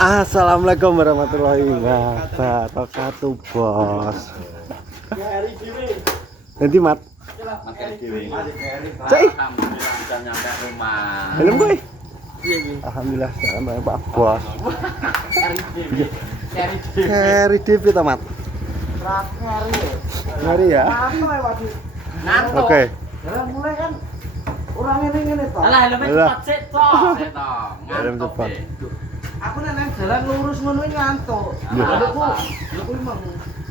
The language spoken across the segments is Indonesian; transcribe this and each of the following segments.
Assalamualaikum warahmatullahi wabarakatuh, bos. Nanti mat. Cai. Nyampe rumah. Helm gue. Alhamdulillah sampai Pak Bos. Keri DP to, Mat. Ngeri ya. Ngantuk. Oke. Mulai kan orang ini toh. Alah, helmnya cepat sih toh. Helm cepat. Aku nang jalan lurus ngono iki ngantuk. Iya. Aku emang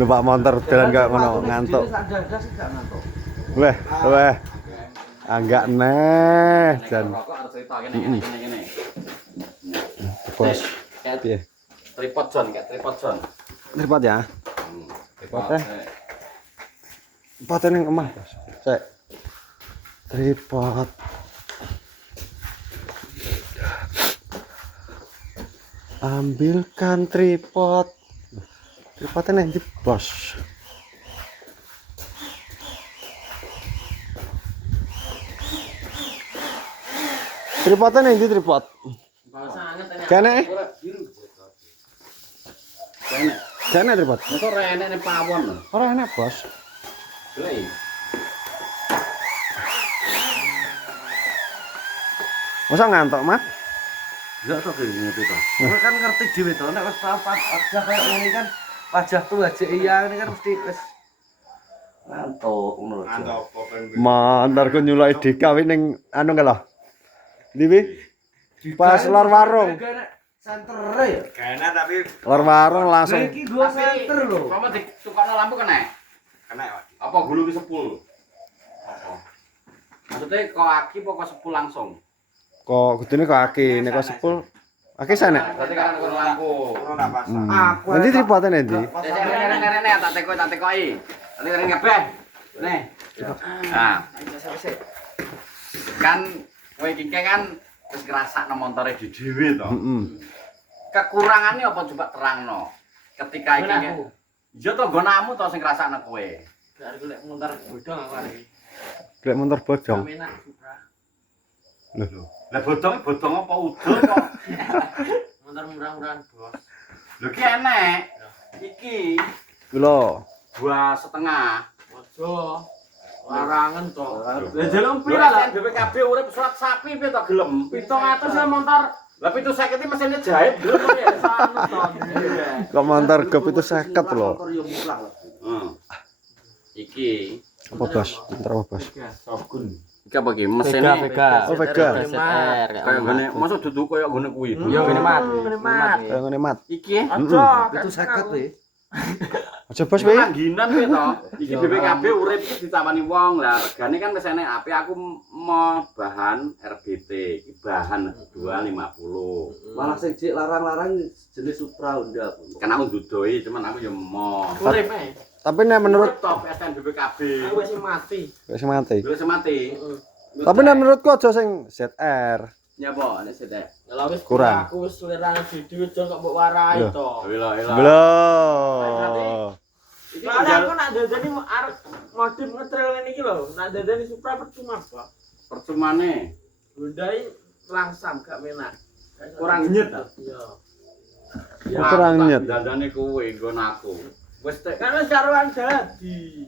Numpak motor jalan gak ngono ngantuk. Dadas sih gak ngantuk. Weh. Enggak neh dan Rokok harus cerita gini. bos. Kayak Piye? tripod John, kayak tripod John. Tripod ya. Tripod. Tripod ning omah, Bos. Sek. Tripod. Ambilkan tripod. Tripodnya nanti, Bos. Tripodnya nanti tripod. Kene. Kene tripod. Motor rene nih pawon. Ora enak, Bos. Glei. Masa ngantuk, Mat? Enggak kok ngerti to. Kowe kan ngerti dhewe to nek wis wajah kayak ngene kan wajah tuh aja iya ini kan mesti wis ngantuk ngono. Mantar ku nyulai dikawin ning anu enggak lah. Ndi wi? Pas lor warung. Santere ya. Kena tapi Lor warung langsung. Iki gua santer lho. Kamu ditukokno lampu kena? kena ya. Apa gulu ki sepul? Apa? Maksudnya kok aki apa kok sepul langsung? Kok kudune kok aki nek kok sepul. Aki sana. Berarti kan ada lampu. Ora pasang. Aku Nanti tripodnya nanti. Rene tak tekoi. Nanti rene kabeh. Nih. Nah, kan kowe iki kan wis ngrasakno montore dhewe to. Heeh. Kekurangannya apa coba terangno? Ketika iki iya to gonamu to sing ngrasakno kowe. dari golek montar bodong aku arek iki. Golek motor bodong. Enak Supra. Lho. Lah bodong apa udo kok? Montar murah-murahan, Bos. Lho ki enek. Iki Lho. 2,5. Ojo. Larangan to. Lah jelem pira lah BPKB urip surat sapi piye to gelem? 700 ya motor. Lah 750 mesinnya jahit gelem ya sanu to. Kok motor gop itu 50 lho. Motor yo murah lho. Iki Apa, Bos? Motor apa, Bos? Sabun. Iki apa iki? Mesinnya Oh, Vega. kayak ngene, mosok duduk koyo ngene kuwi. Yo ngene mat. Kayak ngene, Mat. Iki Ojo, itu 50 we. Aja, Bos, iki wi. langginan kuwi to. Iki BPKB urip iki ditawani wong. Lah regane kan wis enek apik aku mau bahan RBT. Iki bahan 250. Malah sing jek larang-larang jenis Supra Honda. Kan aku ndudoi, cuman aku ya mau. Urip ae. Tapi nek menurut top SN BPKB. Aku wis mati. wis mati. Dulu semati. Tapi nek menurutku aja sing ZR. Ya apa nek sedek. Lah wis Kurang. aku wis selera video aja kok mbok warai Loh. to. Lha Belum. Iki Soalnya aku nak dadani arep modif ngetrail ngene iki lho. Nak dadani Supra percuma, Pak. percumane Hyundai langsam gak menak. kurang nyet ta? Iya. Ya, kurang nyet. Dandane kowe nggon aku. Wis tek Kan wis karuan dadi.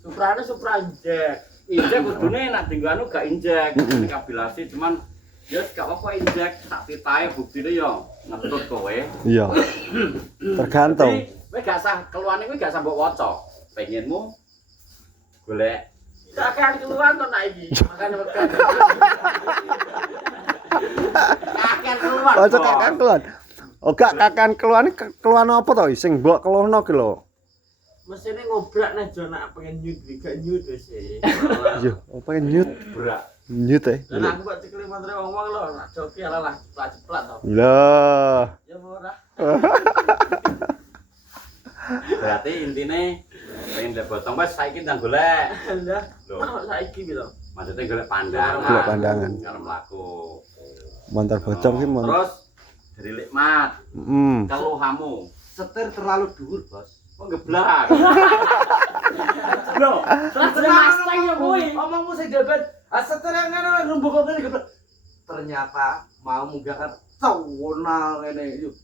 Suprane Supra injek. injek kudune nek dinggo anu gak injek, kabilasi cuman ya gak apa-apa injek tak titahe buktine ya ngetut kowe. Iya. Tergantung. Kowe gak sah keluane kowe gak sah mbok waca. Pengenmu golek Kakek keluar to nak iki. Makane wekan. kakek keluar. Ojo kakan keluar. Oh gak kakan keluar keluar apa to sing mbok keluhno ki lho. Mesine ngobrak nih Jo nak pengen nyut gak nyut wis e. Iya, apa nyut? Berak. Nyut Lah aku kok cekli motor wong-wong lho, nak joki ala lah ceplak to. Lah. Ya ora. Berarti intine pengen ndek botong wis saiki ndang golek. Lah, Lho. saiki piro? Maksudnya golek pandangan. Golek pandangan. Karo mlaku. Motor bocong ki mon. Terus dari nikmat, keluhamu. Setir terlalu dhuwur, Bos. Kok geblak? Loh, terus Mustang ya kuwi. Omongmu sing debat. Setir yang ngono rumbuk kok ngene geblek. Ternyata mau munggah kan Tonal ngene yuk.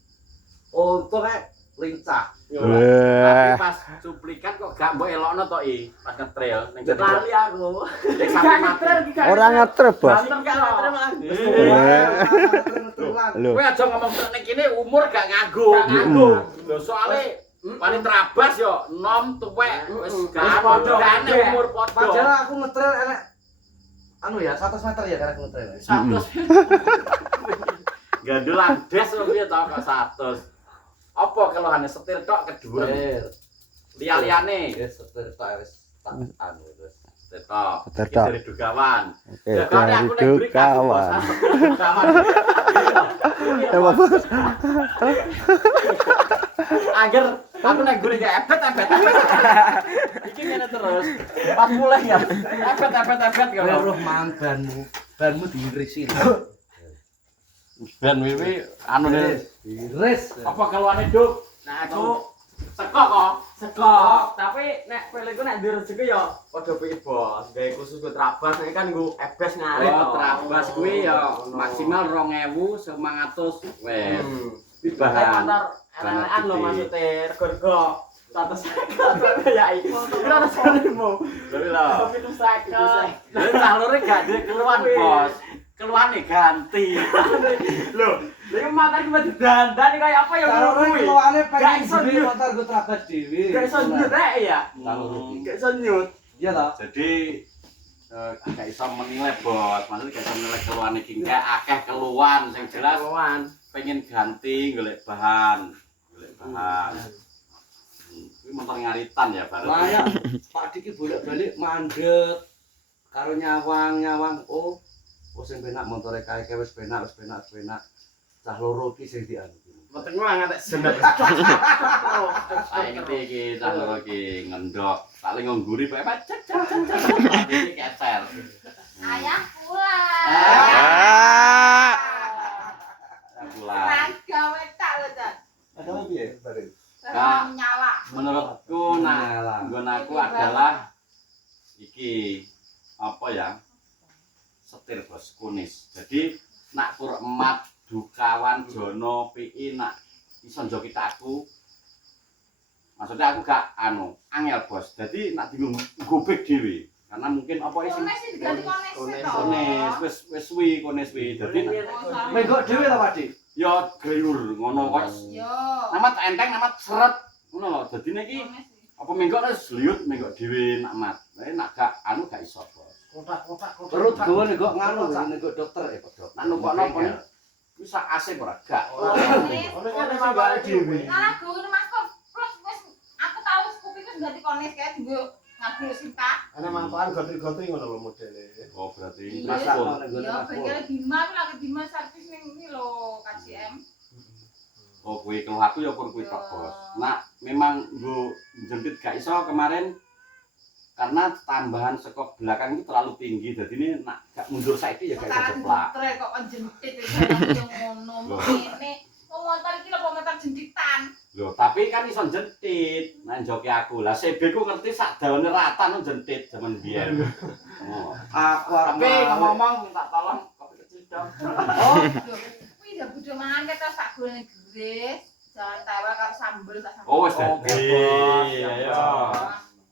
Untunge lincah. Tapi pas cuplikan kok gak mbok elokno to pas ngetrail ning jero. Lali aku. Sampai mati. Orang ngetrep, Bos. Banter gak ngetrail malah. Lho. Kowe aja ngomong nek kene umur gak nganggo. Lho soalé paling terabas yo nom tuwek wis gak padha umur padha. Padahal aku ngetrail enek anu ya 100 meter ya karek ngetrail. 100. Gandulan des kok piye to kok 100. Apa keluhannya setir tok kedua? Liya-liyane Wis setir tok wis tak anu wis. setir tok. Setir tok. Dari Dugawan. Oke, dari Dugawan. Bos. Agar aku nek guri gak ebet. Iki ngene terus. Pas mulai ya. Ebet Kowe ya. roh mandanmu. Banmu diirisi. Ben wiwi anu ne Iris. apa keluane Duk? Nah aku Seko. tapi nek pelekku nek duwe rezeki ya padha piye bos. Gawe khusus go trabas nek kan nggo ebes ngalih. Oh, terabas kuwi ya maksimal 2.900 wes. Bahan motor elekan lho maksudnya rego-rego 150 ya iki. Kira rasane-mu. Lho lho. Tapi itu sakit. Lha calore gak duwe keluhan, Bos. Keluhane ganti. Loh, lha motor iki wis dandan kaya apa ya Kalau kuwi. keluane Gak pengen iso duwe nyut. motor go trabas dhewe. Gak iso nyut rek ya. Gak iso nyut. Iya toh? Jadi gak iso menilai, Bos. Maksudnya gak iso menilai keluhan iki gak akeh keluhan sing jelas Lawan. pengen ganti golek bahan. Kuwi motor ngaritan ya bareng. Layak Pak Diki bolak-balik mandek karo nyawang. Oh sing penak motore kae wis penak. Cah loro iki sing dianu. Mboten ngantek seneng. Saiki iki cah loro iki ngendok. Tak lengo ngguri bae cek. Iki kecer. Ayah pulang. Pulang. Raga wetak lho, Cak. Ada piye bare? Nah. Nyala. Menurutku nggon aku adalah iki apa ya? Setir Bos kunis. Jadi nak kur emat Dukawan Jono PI nak iso njoki aku. Maksudnya aku gak angel Bos. Jadi nak bingung gobek dhewe. Karena mungkin apa sing Kones sih diganti kones to. kones wis suwi kones wi. Dadi Menggok dhewe ta Pak Dik? ya gleyur ngono kok. Yo. Namat enteng namat seret ngono lho. Dadi niki Kones sih. apa menggok wis liut menggok dhewe nak mat. Nak gak gak iso Bos. Kotak. Perut gowo nego nganu nego dokter Dok. Nak numpak nopo wis sak AC ora gak. Kones Malah dhewe. Malah gue Mas kok plus wis aku tahu kuping wis ganti kones kae digo ngabul sinta. Ana manfaat gotri-gotri ngono lho modele. Oh berarti Iya. maskul. Yo bengkel Bima aku lagi Bima servis ning iki lho KCM. Oh kuwi kalau aku ya kur kuwi tok Bos. Nak memang nggo jempit gak iso kemarin karena tambahan sekop belakang itu terlalu tinggi jadi ini nak gak mundur saiki ya gak iso jeplak. Motor kok jentit iki ngono ngene. Oh motor iki lho motor jentitan. Loh, tapi kan iso jentit. Nah joki aku. Lah CB ku ngerti sak dawane ratan jentit zaman biyen. Oh. Aku Tapi ngomong minta tolong kopi kecil dong. Oh, kuwi ya budhe mangan kata sak goleng gres, jangan tewel karo sambel tak sambel. Oh wis dadi. Iya, Iya.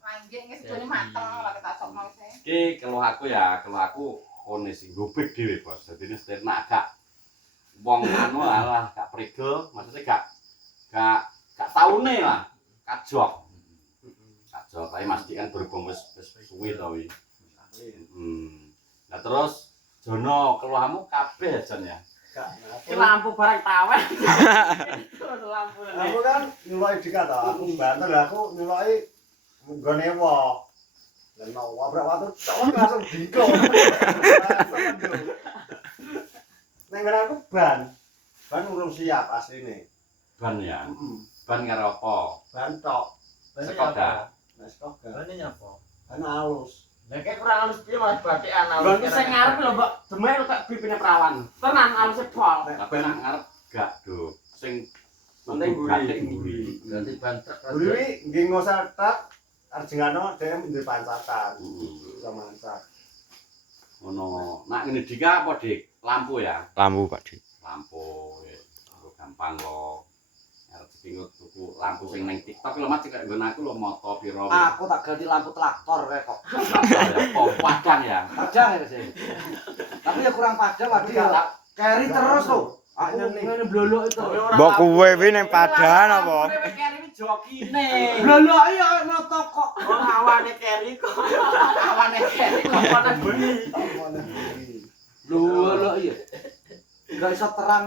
Lanjut wis sedone mateng lah kita sopno wis. Iki keluh aku kone sing gobek dhewe, Bos. Dadi ini setir nak gak wong anu lah gak prigel, maksudnya gak taune lah, kajok. Tapi Mas Dik kan berhubung wis suwi to wi. Nah terus Jono keluhamu kabeh jan ya. Ki lampu barang tawel. Lampu Aku kan nyuloi dikata, aku banter lah aku nyuloi nggone wo. Lah no wabrak watu cowok langsung dingko. Ning aku ban urung siap asline. Ban ya. Ban karo apa? Ban tok. Skoda. Nah, Skoda. Bane nyapa? Ban halus. Lah kayak kurang halus piye malah batikan halus. Lho iki sing ngarep lho, Mbak. Demeh tak pipine perawan. Tenan halus pol. Tapi nak ngarep gak do. Sing Penting guri. batik guri. ganti banter. Buri nggih ngosatak Arjengano dhewe duwe pancatan. Hmm. Sama mancak. Ngono. Nak ngene Dika apa, Dik? Lampu ya. Lampu Pak Dik. lampu gampang kok. Arep dipingut tuku lampu sing ning TikTok lho Mas cek nggon aku lho moto piro. Aku tak ganti lampu traktor kayak kok. Oh, padang ya. Padang ya sih. Tapi ya kurang padang lagi ya. Carry terus loh. Aku ngene blolok itu. Mbok kuwe wi ning Padang apa? Keri jokine. Blolok ya moto kok. Awane keri kok. Awane keri kok padha bengi. Blolok iya. Enggak bisa terang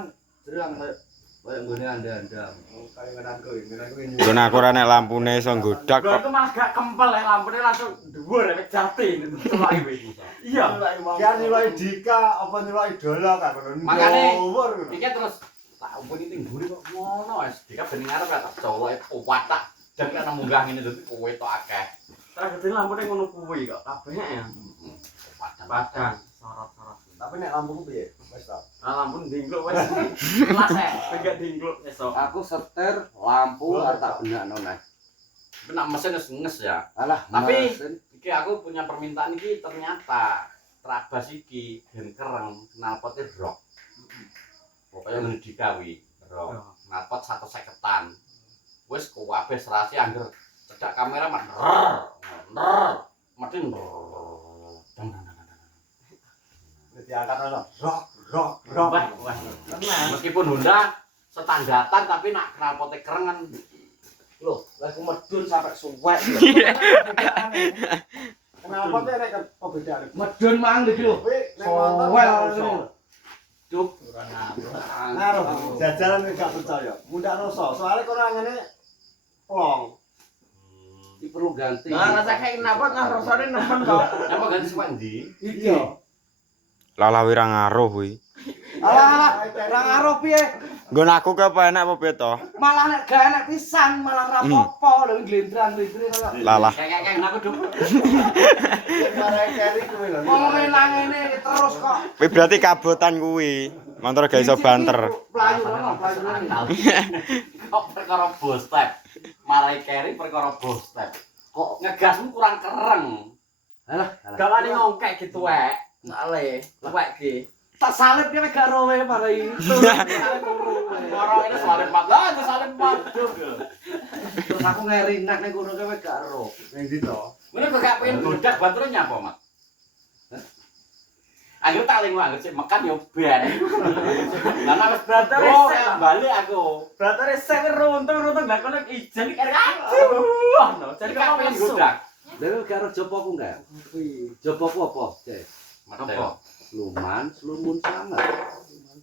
kayak nggone anda-anda. Kayak ngenanku ini. Nggon aku ora nek lampune iso nggodak Gua kok. itu malah gak kempel ya lampune langsung dhuwur ya jati celok iki. Iya. Kian nilai Dika apa nilai Dola kan ngono. Makane Dhuwur ngono. iki terus tak umpeni ning mburi kok ngono wis dikap bening arep tak coloke watak dan kan munggah ngene dadi kowe tok akeh. Terus lampune ngono kuwi kok kabeh ya. Padang sorot-sorot. Tapi nek lampuku piye? Wis ta. Lampu dingkluk wis. Kelas ya, enggak dingkluk esok. Aku setir lampu tak benakno neh. Tapi nak mesin wis nges ya. Alah, Tapi mesin. iki aku punya permintaan iki ternyata Trabas iki ben kereng knalpotnya rock. Pokoknya ngene dikawi rock. Knalpot 150-an. Wis kabeh serasi angger cedak kamera mak medin. Diangkat ono. Rok. Wah. Meskipun Honda standartan tapi nak knalpotnya kereng kan Loh, aku medun sampai suwek. Kenapa teh nek perbedaane? Medun mang iki lho. Kowe nek motor Sowel. Duk. ngaruh jajalan gak percaya. Mundakno soalnya kono angene plong. Iki perlu ganti. Nah, rasa kayak kenapa nah rasane nemen kok. Apa ganti sing ndi? Iki. Lala wi ra ngaruh kuwi. Alah, ora ngaruh piye? Nggon aku ke apa enak apa piye to? Malah nek gak enak pisan, malah ra apa-apa lho glendran-glendri kaya. Lalah. Kayak aku dong. Mare keri kowe lho. Ngomongin nang ngene terus kok. Kuwi berarti kabotan kuwi. Motor gak iso banter. Playu ono. Kok perkara bos step. Marai carry perkara bos step. Kok ngegasmu kurang kereng. Alah, Gak wani ngongkek gitu wek. Ngale, wek ki. tak salib dia gak rowe marai. Orang ini salib 4 lah, itu salib 4. Terus aku ngerinak ning kono kowe gak ro. Ning ndi to? Ini kok gak pengen godak bantunya apa, Mat? Aku tak lingwa, aku cek makan yo ben. Lah wis Banter oh, resek. balik aku. Berarti resek runtung gak kono ijen iki aduh. No, jadi Gak kok pengen mesum. godak. Lha gak ro jopoku enggak? Jopoku apa, Cek? Apa? Slumun sangat.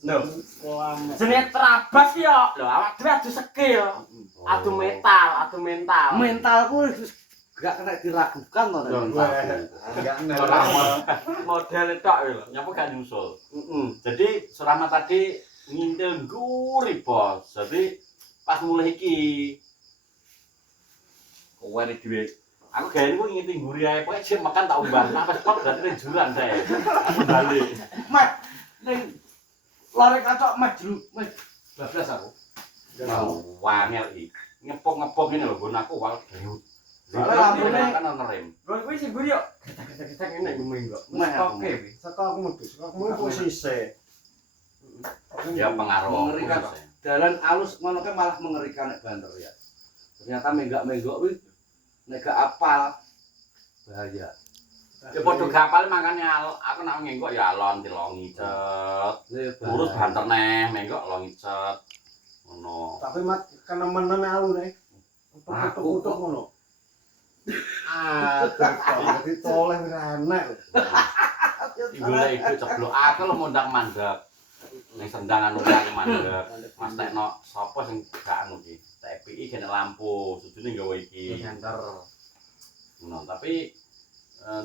Lho, jenenge Trabas ki yo. Lho, awak dhewe adu skill, adu metal, adu mental. Mentalku wis gak kena diragukan to nek Enggak enak. Model tok lho. Nyapa gak nyusul. Jadi Surama tadi ngintil guri bos. Jadi pas mulai iki kowe iki dhewe. Aku gawe niku ngintil guri ae pokoke jek makan tak umbah. Nah pas pot berarti juran saya. Aku balik. Mek ning lare kacok mek jlu, mek bablas aku. Mau wangel iki. Ngepok-ngepok ngene lho nggon aku wal gelut. Soalnya lampune- kan ono rem. Gon kuwi sing guri yo. Ketek-ketek ngene ngomong kok. Meh aku. Oke kuwi. Saka aku mudus, aku posisi. Ya pengaruh. Mengerikan. Dalan alus ngono ke malah mengerikan nek banter ya. Ternyata menggak-menggok kuwi nek gak apal bahaya. Ya padha gapal makane aku nek ngenggok ya alon dilongi cet. Urus banter neh menggok longi cet. Ngono. Tapi mat kenemenen alune. Aku Utuk ngono. Jadi toleh ora enak. Golek iku ceblok aku lho mondang mandek. Ning sendangan ulang mandek. Mas Tekno sapa sing gak anu iki? TPI kene lampu, sujune gawe iki. Center. Ngono, tapi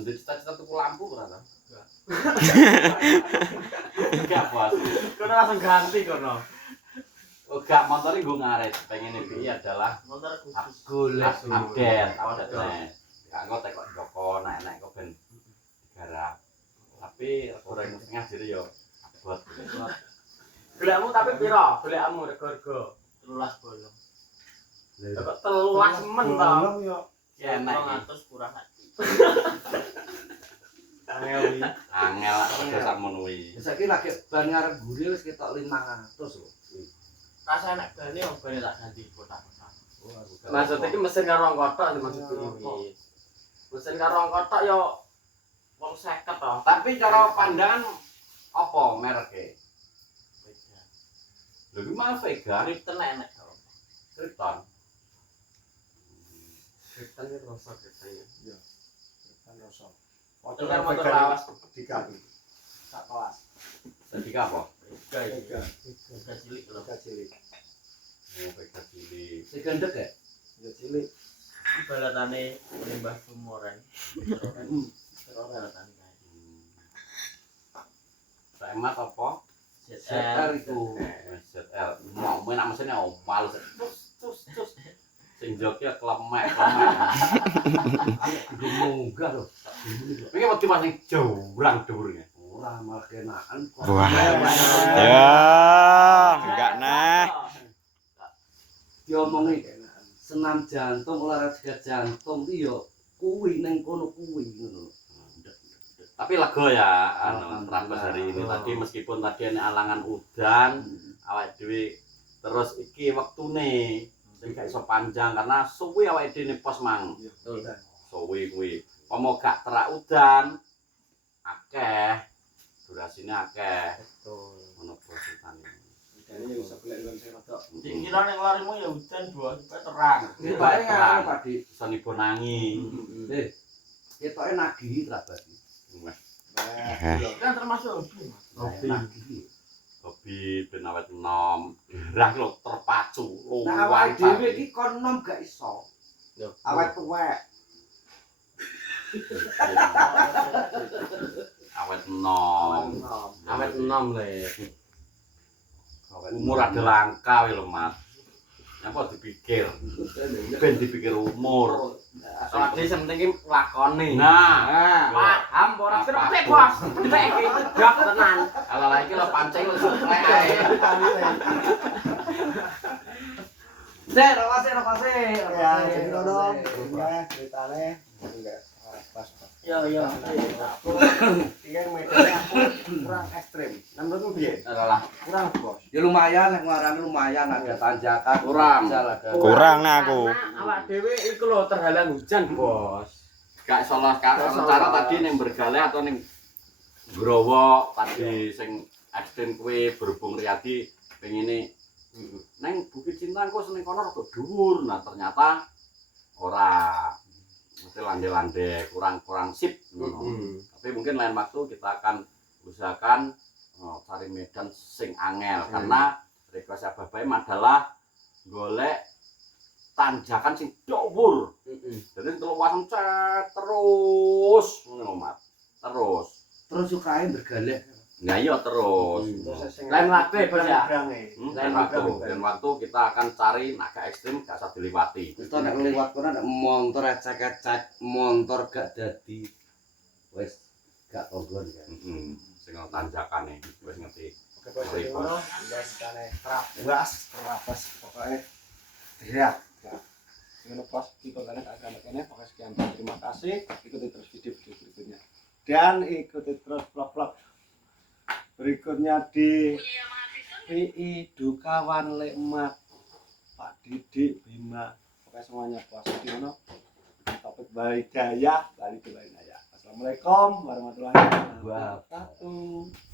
ndek cita-cita tuku lampu ora ta? Enggak, Bos. Kono langsung ganti kono. Oh, gak motor nggo ngaret. Pengen iki adalah Motor khusus. golek update nih. Gak engko tekok Joko naik-naik kok ben garap. Tapi goreng setengah jadi yo buat Golekmu tapi piro? Golekmu rego-rego 13 bolong. Kok 13 men to? Bolong yo. ya enak. 200 kurang hati. Angel kerja sakmono kuwi. Saiki lagi ban ngarep gure wis ketok 500 lho. Rasa enak bane wong bane tak ganti kotak-kotak. Oh, Maksudnya iki mesin karo rong kotak dimaksud iki. Mesin karo rong kotak yo wong 50 to. Tapi cara pandangan apa mereke? Lho iki mah Vega, Kripton enak to. Krypton. Kripton iki rasa Kripton. Kan rasa. Itu kan motor lawas Dikali. Sak kelas. Jadi apa? Tiga. Udah cilik lho. Tiga cilik. Oh, Vega cilik. Sing gendek ya? Tiga cilik. Balatane limbah sumuran. Balatane kae. Saya emat apa? ZR itu. ZR. Mau main mesinnya males. Cus. Sing joki klemek. Munggah lho. Iki wedi pas ning jurang dhuwurnya. Ora malah kenaan kok. Wah. Ya, enggak nah. Diomongi senam jantung, olahraga jantung iki yo kuwi ning kono kuwi ngono. Tapi lega ya anu Rambas hari ini tadi meskipun tadi ana alangan udan awake dhewe terus iki wektune sing gak iso panjang karena suwi awake dhewe pos mang. Suwi kuwi. Pomo gak terak udan akeh durasine akeh. Betul. Ngono positane. Ini ya bisa golek nggon sing rada. Dikira ning larimu ya hujan dua supaya terang. Ketoke ngono Pak Dik. Iso nibonangi. Ketoke nagih ra Pak. Wah, Kan termasuk hobi. Nagih. hobi ben awet enom. Gerah ki lho terpacu. Nah awake dhewe iki kon nom gak iso. Awet tuwek. Awet enom. Awet 6 le. Umur ada langka lho, Mat. Nyapa dipikir? Ben dipikir umur. Soale sing penting iki lakone. Nah, Paham ora sirpe bos. Nek iki jok tenan. ala iki lho pancing lho suplek ae. Ropase. Ya, jadi dong. Enggak ceritane enggak pas. Yo. Iki metode aku kurang ekstrem. Menurutmu piye? Alah, Kurang, Bos. Ya lumayan, nek ngarani lumayan ada tanjakan, Kurang. Kurang nah aku. Awak dhewe iku lho terhalang hujan, Bos. gak salah cara tadi ning bergale atau ning Growo tadi sing ekstrem kuwi berhubung Riyadi pengine neng Bukit Cinta engko seneng kono rada dhuwur. Nah ternyata ora. Mesti lande-lande kurang sip ngono. Tapi mungkin lain waktu kita akan usahakan cari medan sing angel karena request Bapak adalah golek tanjakan sing dhuwur. Jadi teluwasan terus ngono Mat. Terus sukae bergalek. Nah iya terus. Lain waktu Bos ya. Lain waktu kita akan cari naga ekstrim gak usah diliwati. Terus nek ngliwat kono nek motor ecek-ecek, motor gak dadi wis gak tonggon ya. Sing tanjakane wis ngerti. Oke, Bos. Ngono, guys, kane terabas pokoknya teriak. Ngono Bos, kita kalian agak kene pokoknya sekian. Terima kasih. Ikuti terus video-video berikutnya. Dan ikuti terus vlog-vlog berikutnya di PI Dukawan Lekmat Pak Didik Bima pokoknya semuanya puasa di mana topik Bali Daya Bali Daya. Assalamualaikum warahmatullahi wabarakatuh.